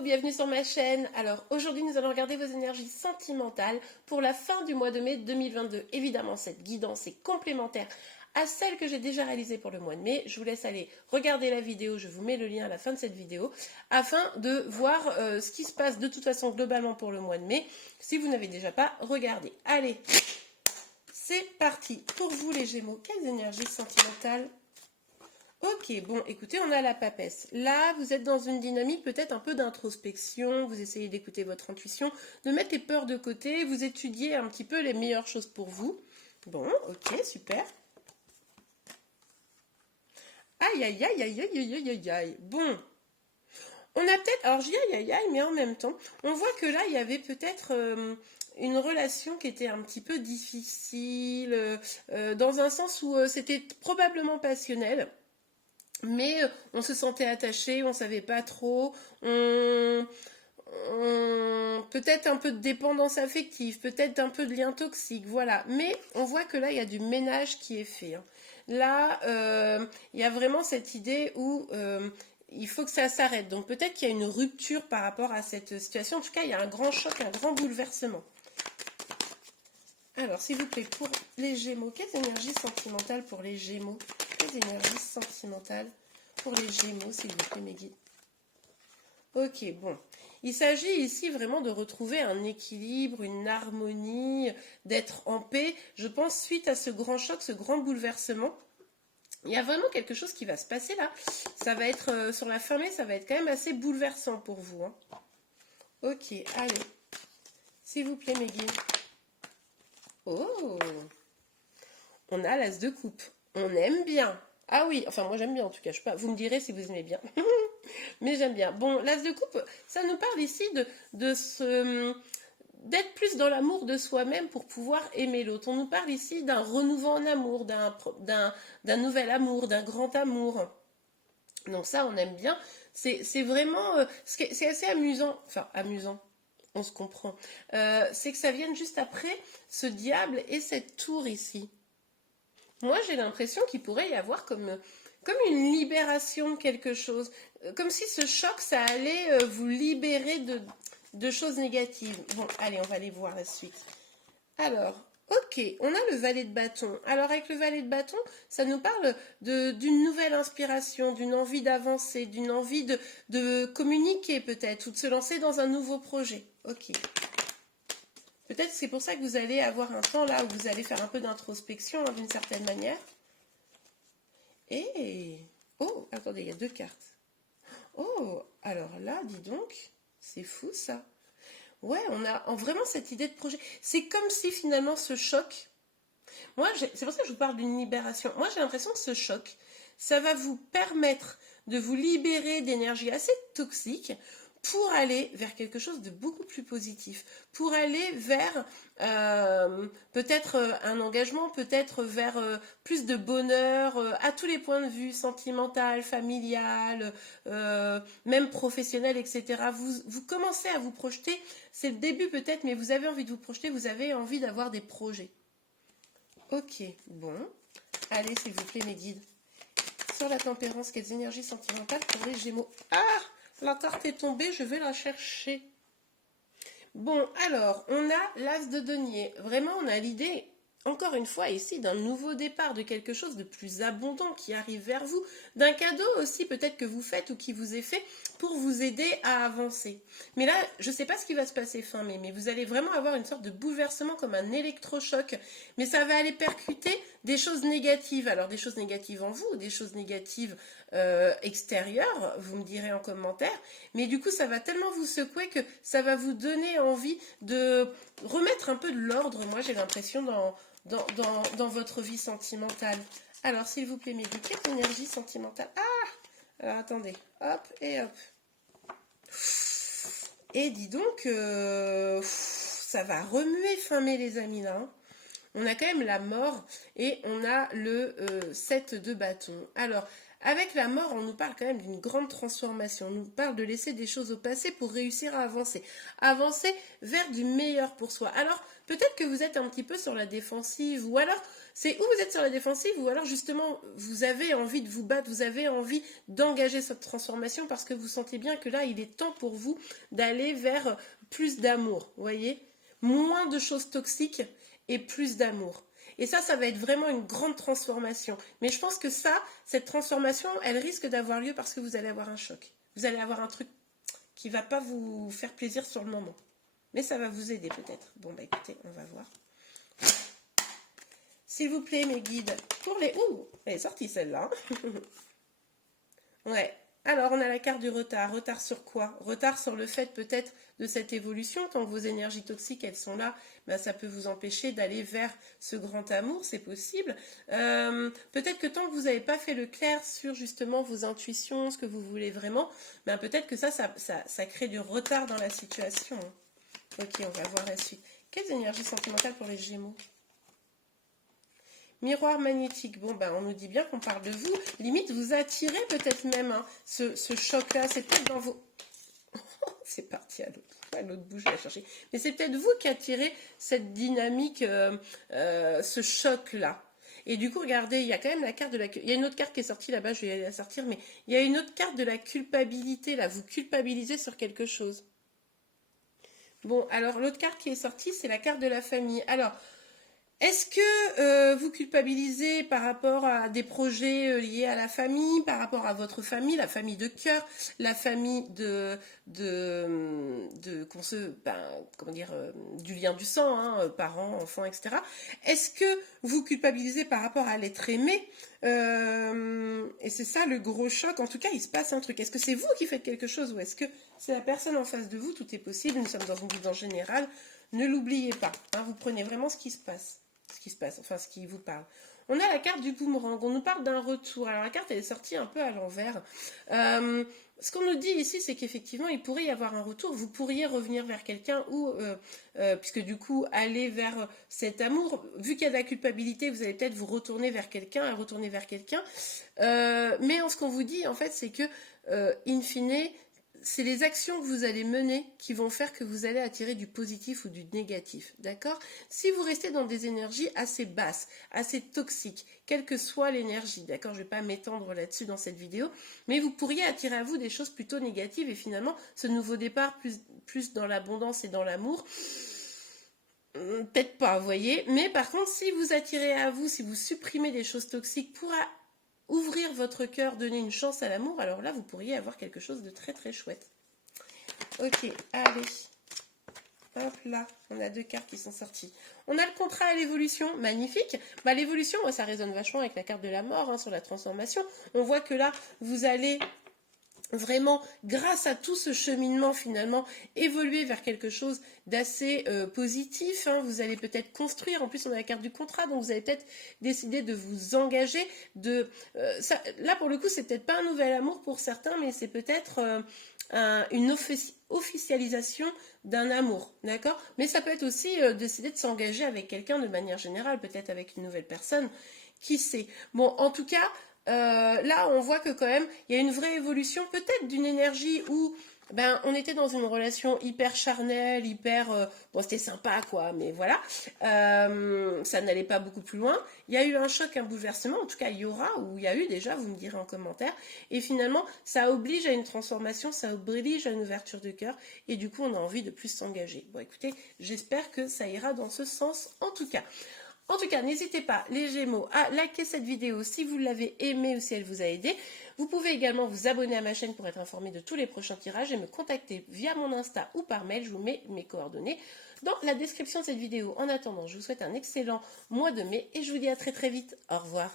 Hello, bienvenue sur ma chaîne. Alors aujourd'hui nous allons regarder vos énergies sentimentales pour la fin du mois de mai 2022. Évidemment cette guidance est complémentaire à celle que j'ai déjà réalisée pour le mois de mai. Je vous laisse aller regarder la vidéo, je vous mets le lien à la fin de cette vidéo afin de voir ce qui se passe de toute façon globalement pour le mois de mai si vous n'avez déjà pas regardé. Allez, c'est parti. Pour vous les Gémeaux, quelles énergies sentimentales? Ok, bon, écoutez, on a la papesse. Là, vous êtes dans une dynamique peut-être un peu d'introspection, vous essayez d'écouter votre intuition, de mettre les peurs de côté, vous étudiez un petit peu les meilleures choses pour vous. Bon, ok, super. Aïe, aïe, aïe, aïe, aïe, aïe, aïe, aïe, aïe. Bon, on a peut-être, alors je dis aïe, aïe, aïe, mais en même temps, on voit que là, il y avait peut-être une relation qui était un petit peu difficile, dans un sens où c'était probablement passionnel. Mais on se sentait attaché, on savait pas trop, peut-être un peu de dépendance affective, peut-être un peu de lien toxique, voilà. Mais on voit que là, il y a du ménage qui est fait, hein. Là, il y a vraiment cette idée où il faut que ça s'arrête. Donc peut-être qu'il y a une rupture par rapport à cette situation. En tout cas, il y a un grand choc, un grand bouleversement. Alors, s'il vous plaît, pour les Gémeaux, quelles énergies sentimentales pour les Gémeaux? Quelles énergies sentimentales pour les Gémeaux, s'il vous plaît, mes guides? Ok, bon. Il s'agit ici vraiment de retrouver un équilibre, une harmonie, d'être en paix. Je pense, suite à ce grand choc, ce grand bouleversement, il y a vraiment quelque chose qui va se passer là. Ça va être, sur la fin mai, ça va être quand même assez bouleversant pour vous, hein. Ok, allez. S'il vous plaît, mes guides. Oh, on a l'as de coupe. On aime bien. Ah oui, enfin moi j'aime bien en tout cas. Je sais pas, vous me direz si vous aimez bien. Mais j'aime bien. Bon, l'as de coupe, ça nous parle ici d'être plus dans l'amour de soi-même pour pouvoir aimer l'autre. On nous parle ici d'un renouveau en amour, d'un nouvel amour, d'un grand amour. Donc ça, on aime bien. C'est vraiment... c'est assez amusant. Enfin, amusant. On se comprend. C'est que ça vienne juste après ce diable et cette tour ici. Moi, j'ai l'impression qu'il pourrait y avoir comme une libération de quelque chose. Comme si ce choc, ça allait vous libérer de choses négatives. Bon, allez, on va aller voir la suite. Alors, ok, on a le valet de bâton. Alors, avec le valet de bâton, ça nous parle d'une nouvelle inspiration, d'une envie d'avancer, d'une envie de communiquer peut-être, ou de se lancer dans un nouveau projet. Ok. Peut-être c'est pour ça que vous allez avoir un temps là où vous allez faire un peu d'introspection, hein, d'une certaine manière. Et... oh, attendez, il y a deux cartes. Oh, alors là, dis donc, c'est fou ça. Ouais, on a vraiment cette idée de projet. C'est comme si finalement ce choc... Moi, c'est pour ça que je vous parle d'une libération. Moi, j'ai l'impression que ce choc, ça va vous permettre de vous libérer d'énergie assez toxique pour aller vers quelque chose de beaucoup plus positif, pour aller vers peut-être un engagement, peut-être vers plus de bonheur à tous les points de vue, sentimental, familial, même professionnel, etc. Vous commencez à vous projeter, c'est le début peut-être, mais vous avez envie de vous projeter, vous avez envie d'avoir des projets. Ok, bon. Allez, s'il vous plaît, mes guides. Sur la tempérance, quelles énergies sentimentales pour les Gémeaux? Ah, la carte est tombée, je vais la chercher. Bon, alors, on a l'as de denier. Vraiment, on a l'idée, encore une fois, ici, d'un nouveau départ, de quelque chose de plus abondant qui arrive vers vous, d'un cadeau aussi peut-être que vous faites ou qui vous est fait pour vous aider à avancer. Mais là, je ne sais pas ce qui va se passer fin mai, mais vous allez vraiment avoir une sorte de bouleversement comme un électrochoc. Mais ça va aller percuter des choses négatives. Alors, des choses négatives en vous, des choses négatives extérieures, vous me direz en commentaire. Mais du coup, ça va tellement vous secouer que ça va vous donner envie de remettre un peu de l'ordre, moi j'ai l'impression, dans votre vie sentimentale. Alors, s'il vous plaît, mes guides, quelle énergie sentimentale? Ah, alors attendez, hop et hop. Et dis donc, ça va remuer fin mai, les amis, là, hein. On a quand même la mort et on a le 7 de bâton. Alors, Avec la mort, on nous parle quand même d'une grande transformation. On nous parle de laisser des choses au passé pour réussir à avancer. Avancer vers du meilleur pour soi. Alors, peut-être que vous êtes un petit peu sur la défensive, ou alors, c'est où vous êtes sur la défensive, ou alors justement, vous avez envie de vous battre, vous avez envie d'engager cette transformation parce que vous sentez bien que là, il est temps pour vous d'aller vers plus d'amour, vous voyez? Moins de choses toxiques et plus d'amour. Et ça va être vraiment une grande transformation. Mais je pense que cette transformation, elle risque d'avoir lieu parce que vous allez avoir un choc. Vous allez avoir un truc qui ne va pas vous faire plaisir sur le moment. Mais ça va vous aider peut-être. Bon, bah écoutez, on va voir. S'il vous plaît, mes guides, pour les... Ouh, elle est sortie celle-là. Ouais. Alors, on a la carte du retard. Retard sur quoi? Retard sur le fait peut-être de cette évolution. Tant que vos énergies toxiques, elles sont là, ben, ça peut vous empêcher d'aller vers ce grand amour, c'est possible. Peut-être que tant que vous n'avez pas fait le clair sur justement vos intuitions, ce que vous voulez vraiment, ben, peut-être que ça crée du retard dans la situation. Ok, on va voir la suite. Quelles énergies sentimentales pour les Gémeaux? Miroir magnétique, bon ben on nous dit bien qu'on parle de vous, limite vous attirez peut-être même hein, ce choc-là, c'est peut-être dans vos... c'est parti à l'autre bouche, je vais chercher. Mais c'est peut-être vous qui attirez cette dynamique, ce choc-là. Et du coup, regardez, il y a quand même la carte de la... Il y a une autre carte qui est sortie là-bas, je vais aller la sortir, mais il y a une autre carte de la culpabilité, là, vous culpabilisez sur quelque chose. Bon, alors l'autre carte qui est sortie, c'est la carte de la famille. Alors... Est-ce que vous culpabilisez par rapport à des projets liés à la famille, par rapport à votre famille, la famille de cœur, la famille comment dire, du lien du sang, hein, parents, enfants, etc. Est-ce que vous culpabilisez par rapport à l'être aimé et c'est ça le gros choc. En tout cas, il se passe un truc. Est-ce que c'est vous qui faites quelque chose ou est-ce que c'est la personne en face de vous? Tout est possible. Nous sommes dans une guidance générale. Ne l'oubliez pas. Hein, vous prenez vraiment ce qui se passe. Enfin ce qui vous parle. On a la carte du boomerang, on nous parle d'un retour. Alors la carte elle est sortie un peu à l'envers. Ce qu'on nous dit ici, c'est qu'effectivement il pourrait y avoir un retour. Vous pourriez revenir vers quelqu'un ou, puisque du coup aller vers cet amour, vu qu'il y a de la culpabilité, vous allez peut-être vous retourner vers quelqu'un, mais ce qu'on vous dit en fait, c'est que in fine, c'est les actions que vous allez mener qui vont faire que vous allez attirer du positif ou du négatif, d'accord? Si vous restez dans des énergies assez basses, assez toxiques, quelle que soit l'énergie, d'accord? Je ne vais pas m'étendre là-dessus dans cette vidéo, mais vous pourriez attirer à vous des choses plutôt négatives et finalement, ce nouveau départ plus dans l'abondance et dans l'amour, peut-être pas, vous voyez? Mais par contre, si vous attirez à vous, si vous supprimez des choses toxiques pour ouvrir votre cœur, donner une chance à l'amour, alors là, vous pourriez avoir quelque chose de très très chouette. Ok, allez. Hop là, on a deux cartes qui sont sorties. On a le contrat et l'évolution, magnifique. Bah, l'évolution, ça résonne vachement avec la carte de la mort, hein, sur la transformation. On voit que là, vous allez... vraiment, grâce à tout ce cheminement, finalement, évoluer vers quelque chose d'assez positif. Hein. Vous allez peut-être construire. En plus, on a la carte du contrat, donc vous allez peut-être décider de vous engager. Là, pour le coup, c'est peut-être pas un nouvel amour pour certains, mais c'est peut-être une officialisation d'un amour, d'accord? Mais ça peut être aussi décider de s'engager avec quelqu'un de manière générale, peut-être avec une nouvelle personne. Qui sait? Bon, en tout cas... là, on voit que quand même, il y a une vraie évolution, peut-être d'une énergie où on était dans une relation hyper charnelle, bon, c'était sympa, quoi, mais voilà, ça n'allait pas beaucoup plus loin. Il y a eu un choc, un bouleversement, en tout cas, il y aura, ou il y a eu déjà, vous me direz en commentaire, et finalement, ça oblige à une transformation, ça oblige à une ouverture de cœur, et du coup, on a envie de plus s'engager. Bon, écoutez, j'espère que ça ira dans ce sens, en tout cas. En tout cas, n'hésitez pas, les Gémeaux, à liker cette vidéo si vous l'avez aimée ou si elle vous a aidé. Vous pouvez également vous abonner à ma chaîne pour être informé de tous les prochains tirages et me contacter via mon Insta ou par mail. Je vous mets mes coordonnées dans la description de cette vidéo. En attendant, je vous souhaite un excellent mois de mai et je vous dis à très très vite. Au revoir.